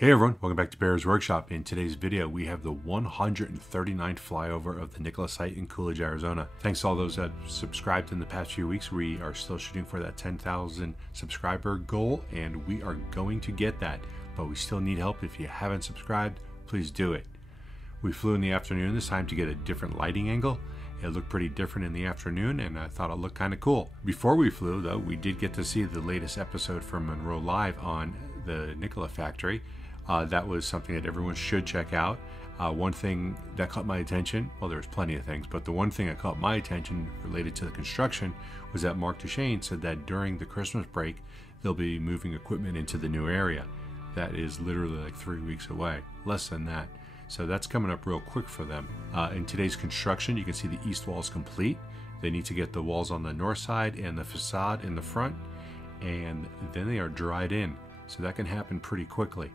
Hey everyone, welcome back to Bear's Workshop. In today's video, we have the 139th flyover of the Nikola site in Coolidge, Arizona. Thanks to all those that subscribed in the past few weeks. We are still shooting for that 10,000 subscriber goal, and we are going to get that. But we still need help. If you haven't subscribed, please do it. We flew in the afternoon this time to get a different lighting angle. It looked pretty different in the afternoon, and I thought it looked kind of cool. Before we flew, though, we did get to see the latest episode from Monroe Live on the Nikola factory. That was something that everyone should check out. One thing that caught my attention, well, there's plenty of things, but the one thing that caught my attention related to the construction was that Mark Duchesne said that during the Christmas break, they'll be moving equipment into the new area. That is literally like 3 weeks away, less than that. So that's coming up real quick for them. In today's construction, you can see the east wall is complete. They need to get the walls on the north side and the facade in the front, and then they are dried in. So that can happen pretty quickly.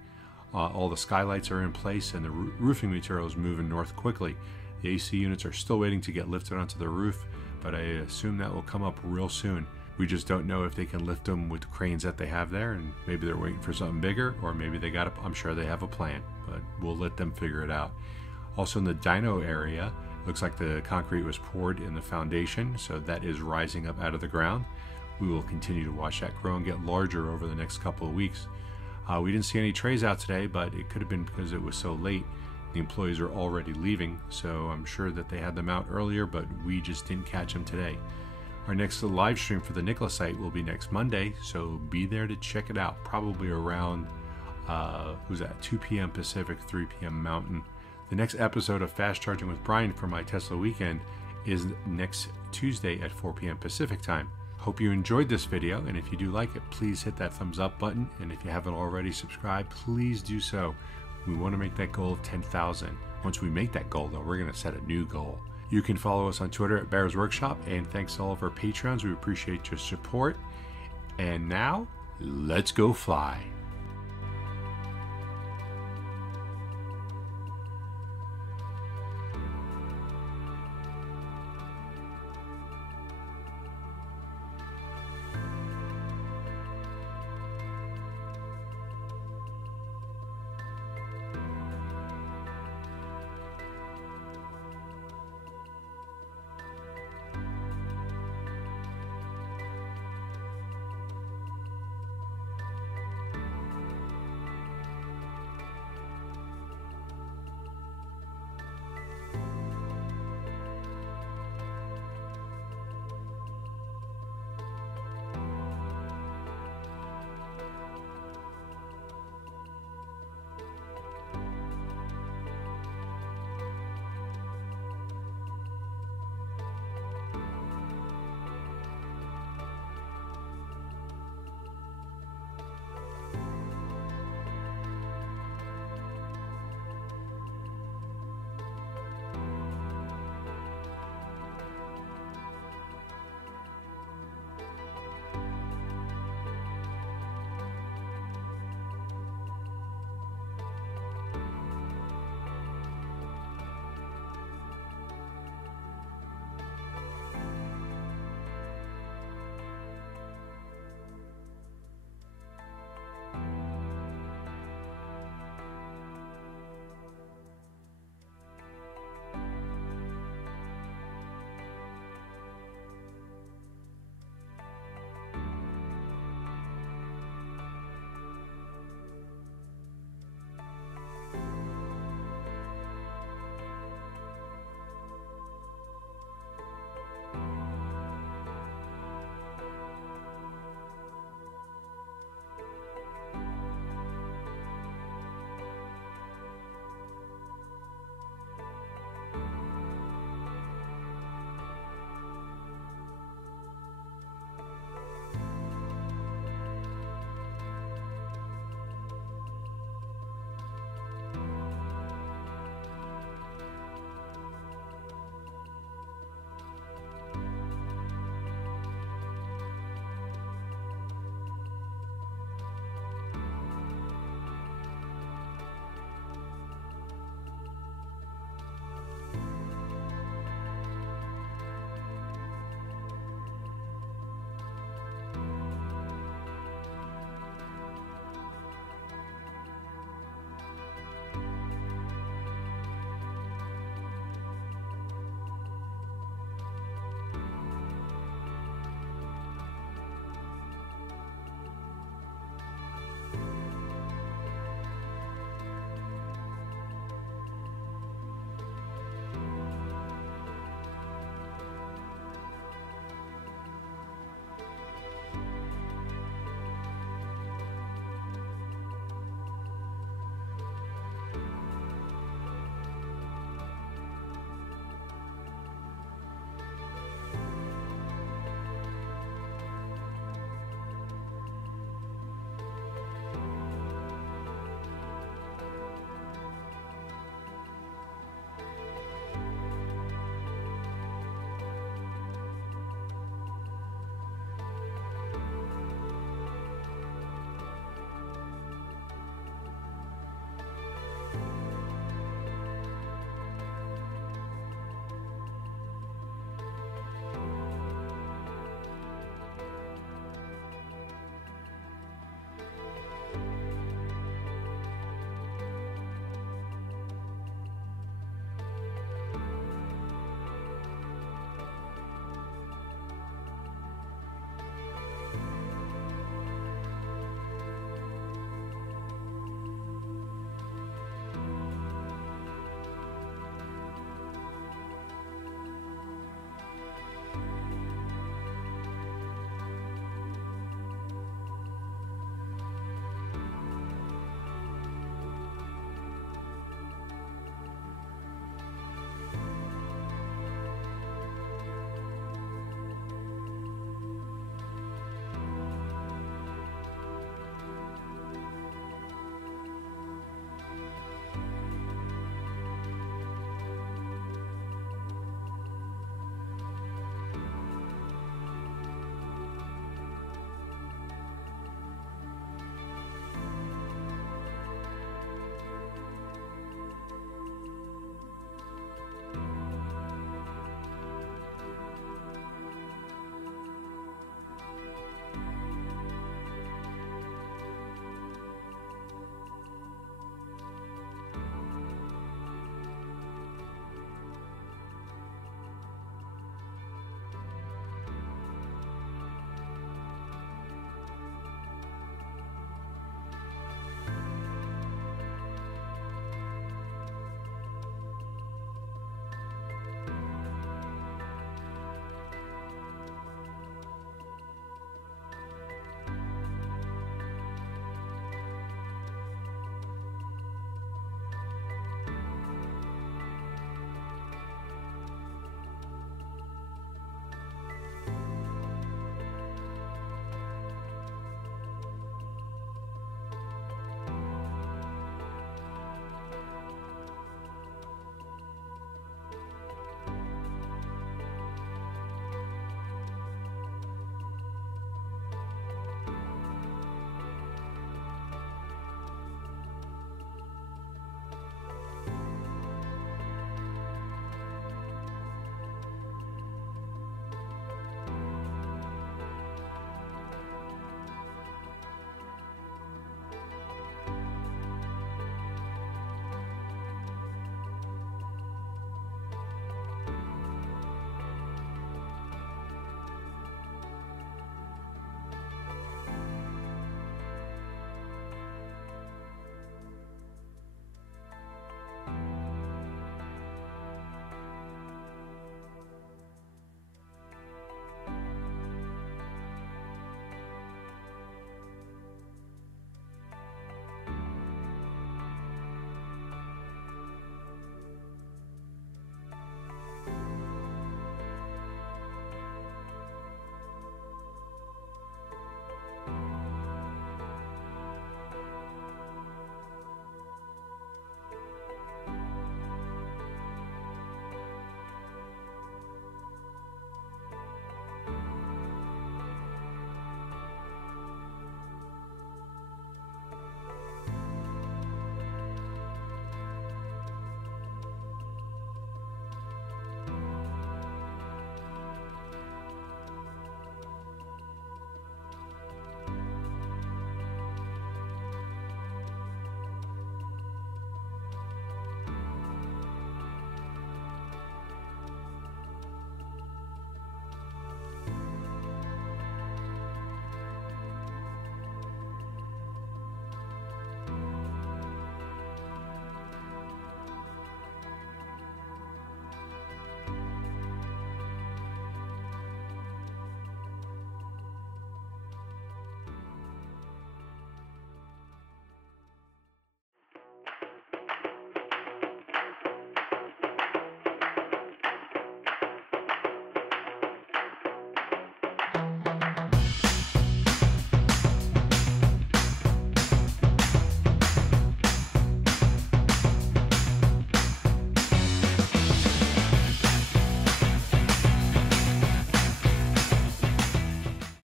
All the skylights are in place and the roofing material is moving north quickly. The AC units are still waiting to get lifted onto the roof, but I assume that will come up real soon. We just don't know if they can lift them with the cranes that they have there, and maybe they're waiting for something bigger, or maybe they got I'm sure they have a plan, but we'll let them figure it out. Also in the dyno area, looks like the concrete was poured in the foundation, so that is rising up out of the ground. We will continue to watch that grow and get larger over the next couple of weeks. We didn't see any trays out today, but it could have been because it was so late. The employees are already leaving, so I'm sure that they had them out earlier, but we just didn't catch them today. Our next live stream for the Nikola site will be next Monday, so be there to check it out, probably around 2 p.m. Pacific, 3 p.m. Mountain. The next episode of Fast Charging with Brian for my Tesla weekend is next Tuesday at 4 p.m. Pacific time. Hope you enjoyed this video, and if you do like it, please hit that thumbs up button, and if you haven't already subscribed, please do so. We want to make that goal of 10,000. Once we make that goal, though, we're going to set a new goal. You can follow us on Twitter at Bear's Workshop, and thanks to all of our Patreons. We appreciate your support. And now, let's go fly.